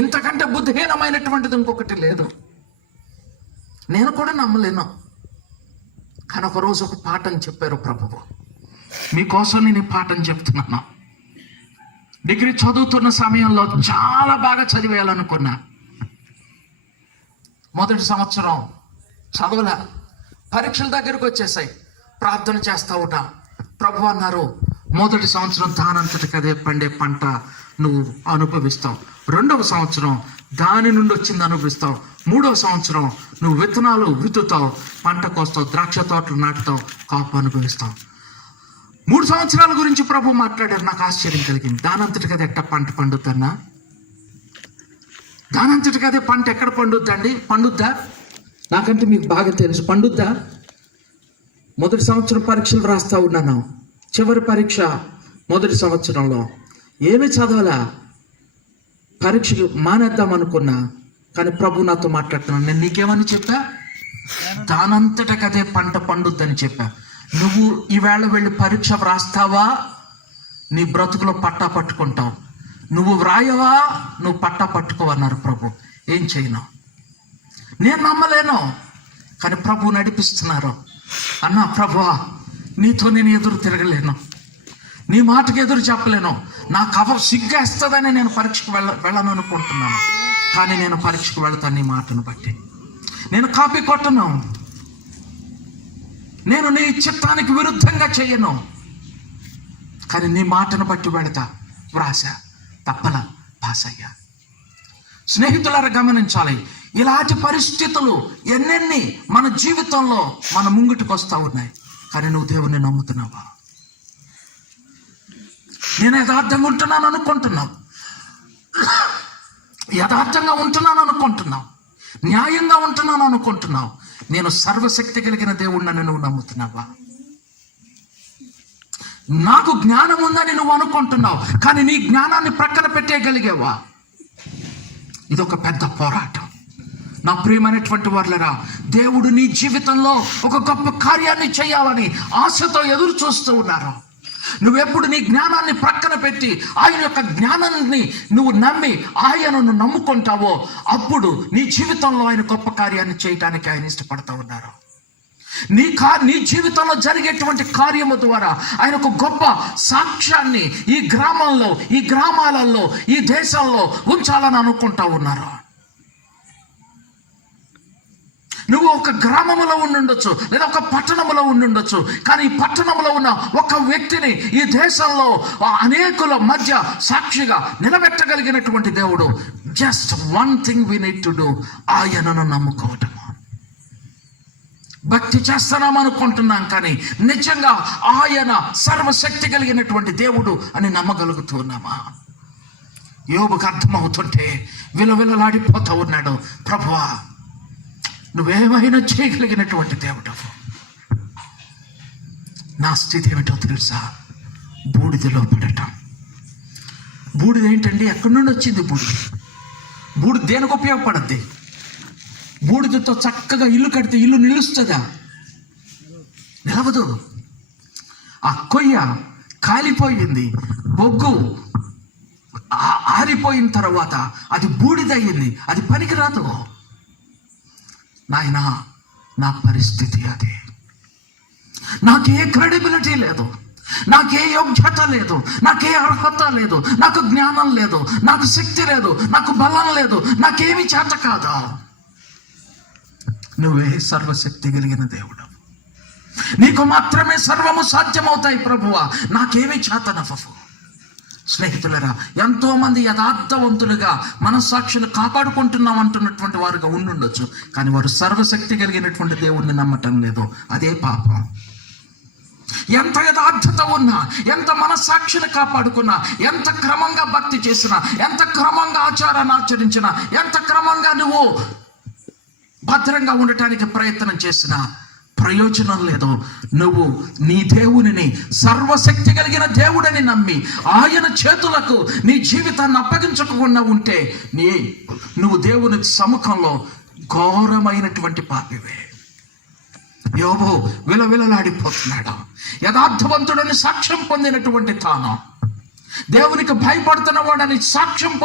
ఇంతకంటే బుద్ధిహీనమైనటువంటిది ఇంకొకటి లేదు. నేను కూడా నమ్మలేను. కానీ ఒకరోజు ఒక పాఠం చెప్పారు ప్రభువు. మీకోసం నేను ఈ పాఠం చెప్తున్నాను. డిగ్రీ చదువుతున్న సమయంలో చాలా బాగా చదివేయాలనుకున్నా. మొదటి సంవత్సరం చదవలే. పరీక్షల దగ్గరకు వచ్చేసాయి. ప్రార్థన చేస్తా ఉంటా. ప్రభు అన్నారు, మొదటి సంవత్సరం దానంతటికి అదే పండే పంట నువ్వు అనుభవిస్తావు. రెండవ సంవత్సరం దాని నుండి వచ్చింది అనుభవిస్తావు. మూడవ సంవత్సరం నువ్వు విత్తనాలు విత్తుతావు, పంట కోస్తావు, ద్రాక్ష తోటలు నాటుతావు, కాపు అనుభవిస్తావు. 3 సంవత్సరాల గురించి ప్రభు మాట్లాడారు. నాకు ఆశ్చర్యం కలిగింది. దానంతటికి అదే ఎట్ట పంట పండుద్దన్నా? దానంతటికి అదే పంట ఎక్కడ పండుద్దండి? పండుద్దా? నాకంటే మీకు బాగా తెలుసు. పండుద్దా? మొదటి సంవత్సరం పరీక్షలు రాస్తా ఉన్నాను. చివరి పరీక్ష మొదటి సంవత్సరంలో ఏమీ చదవాలా. పరీక్షకు మానేద్దాం అనుకున్నా. కానీ ప్రభు నాతో మాట్లాడుతున్నాను. నేను నీకేమని చెప్పా? దానంతటికి అదే పంట పండుద్దని చెప్పా. నువ్వు ఈవేళ వెళ్ళి పరీక్ష వ్రాస్తావా, నీ బ్రతుకులో పట్టా పట్టుకుంటావు. నువ్వు వ్రాయవా, నువ్వు పట్టా పట్టుకోవన్నారు ప్రభు. ఏం చేయను? నేను నమ్మలేను. కానీ ప్రభు నడిపిస్తున్నారు. అన్నా ప్రభువా, నీతో నేను ఎదురు తిరగలేను, నీ మాటకు ఎదురు చెప్పలేను. నాకు సిగ్గేస్తుందని నేను పరీక్షకు వెళ్ళను అనుకుంటున్నాను. కానీ నేను పరీక్షకు వెళ్తాను నీ మాటను బట్టి. నేను కాపీ కొట్టను. నేను నీ చిత్తానికి విరుద్ధంగా చెయ్యను. కానీ నీ మాటను బట్టి వెళతా. వ్రాసా, తప్పల, పాస్ అయ్యా. స్నేహితులారా గమనించాలి, ఇలాంటి పరిస్థితులు ఎన్నెన్ని మన జీవితంలో మన ముంగిటికి వస్తూ ఉన్నాయి. కానీ నువ్వు దేవుని నమ్ముతున్నావా? నేను యథార్థంగా ఉంటున్నాను అనుకుంటున్నావు, యథార్థంగా ఉంటున్నాను అనుకుంటున్నావు, న్యాయంగా ఉంటున్నాను అనుకుంటున్నావు. నేను సర్వశక్తి కలిగిన దేవుడిని నువ్వు నమ్ముతున్నావా? నాకు జ్ఞానం ఉందని నువ్వు అనుకుంటున్నావు, కానీ నీ జ్ఞానాన్ని ప్రక్కన పెట్టేయగలిగేవా? ఇదొక పెద్ద పోరాటం. నా ప్రియమైనటువంటి వారులరా, దేవుడు నీ జీవితంలో ఒక గొప్ప కార్యాన్ని చేయాలని ఆశతో ఎదురు చూస్తూ ఉన్నారు. నువ్వెప్పుడు నీ జ్ఞానాన్ని ప్రక్కన పెట్టి ఆయన యొక్క జ్ఞానాన్ని నువ్వు నమ్మి ఆయనను నమ్ముకుంటావో, అప్పుడు నీ జీవితంలో ఆయన గొప్ప కార్యాన్ని చేయడానికి ఆయన ఇష్టపడతా ఉన్నారు. నీ జీవితంలో జరిగేటువంటి కార్యము ద్వారా ఆయన ఒక గొప్ప సాక్ష్యాన్ని ఈ గ్రామంలో, ఈ గ్రామాలలో, ఈ దేశంలో ఉంచాలని అనుకుంటా ఉన్నారు. నువ్వు ఒక గ్రామంలో ఉండుండొచ్చు, లేదా ఒక పట్టణంలో ఉండుండొచ్చు. కానీ ఈ పట్టణంలో ఉన్న ఒక వ్యక్తిని ఈ దేశంలో అనేకుల మధ్య సాక్షిగా నిలబెట్టగలిగినటువంటి దేవుడు. Just one thing we need to do, ఆయనను నమ్ముకోవటం. భక్తి చేస్తున్నాం అనుకుంటున్నాం, కానీ నిజంగా ఆయన సర్వశక్తి కలిగినటువంటి దేవుడు అని నమ్మగలుగుతున్నామా? యోబుకు అర్థమవుతుంటే విలవిలలాడిపోతూ ఉన్నాడు. ప్రభువా, నువ్వేమైనా చేయగలిగినటువంటి దేవుడవు. నా స్థితి ఏమిటో తెలుసా? బూడిదలో పడటం. బూడిద ఏంటండి? ఎక్కడి నుండి వచ్చింది బూడిద? బూడిద దేనికి ఉపయోగపడద్ది? బూడిదతో చక్కగా ఇల్లు కడితే ఇల్లు నిలుస్తుందా? నిలవదు. ఆ కొయ్య కాలిపోయింది, బొగ్గు ఆరిపోయిన తర్వాత అది బూడిద అయ్యింది, అది పనికిరాదు. నాయనా, నా పరిస్థితి అది. నాకే క్రెడిబిలిటీ లేదు, నాకే యోగ్యత లేదు, నాకే అర్హత లేదు, నాకు జ్ఞానం లేదు, నాకు శక్తి లేదు, నాకు బలం లేదు, నాకేమీ చేత కాదు. నువ్వే సర్వశక్తి కలిగిన దేవుడు. నీకు మాత్రమే సర్వము సాధ్యమవుతాయి ప్రభువా, నాకేమీ చేతనవ్వవు. స్నేహితులరా, ఎంతో మంది యథార్థవంతులుగా మనస్సాక్షిని కాపాడుకుంటున్నాం అంటున్నటువంటి వారుగా ఉండుండొచ్చు, కానీ వారు సర్వశక్తి కలిగినటువంటి దేవుణ్ణి నమ్మటం లేదు. అదే పాపం. ఎంత యథార్థత ఉన్నా, ఎంత మనస్సాక్షిని కాపాడుకున్నా, ఎంత క్రమంగా భక్తి చేసినా, ఎంత క్రమంగా ఆచారాన్ని ఆచరించినా, ఎంత క్రమంగా నువ్వు భద్రంగా ఉండటానికి ప్రయత్నం చేసినా ప్రయోజనం లేదు. నువ్వు నీ దేవునిని, సర్వశక్తి కలిగిన దేవుడని నమ్మి ఆయన చేతులకు నీ జీవితాన్ని అప్పగించకుండా ఉంటే నువ్వు దేవుని సముఖంలో ఘోరమైనటువంటి పాపివే. యోబు విలవిలలాడిపోతున్నాడు. యథార్థవంతుడని సాక్ష్యం పొందినటువంటి తాను, దేవునికి భయపడుతున్న వాడని సాక్ష్యం